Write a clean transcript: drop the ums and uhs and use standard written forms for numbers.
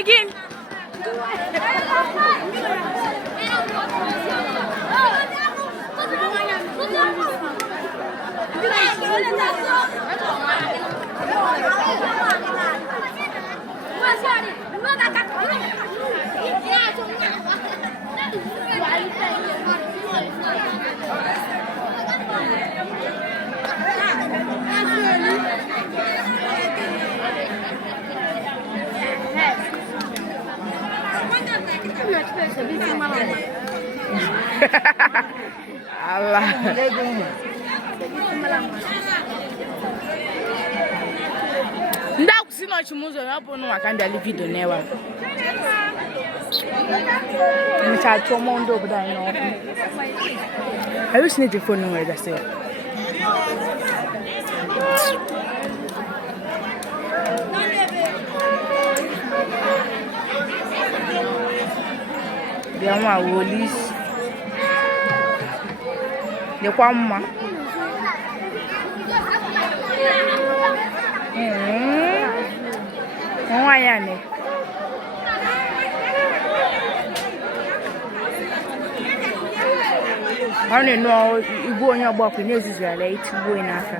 Again. Allah. Nda kusino chumuzo hapo no akanda livido newa. Mchacho mondo buda no. I wish need the phone number that's it. Biama wolis. De kwa mma. Nwa ya ne. Oni no igbo onye ogba ku n'ezizu ala itigbo n'aka.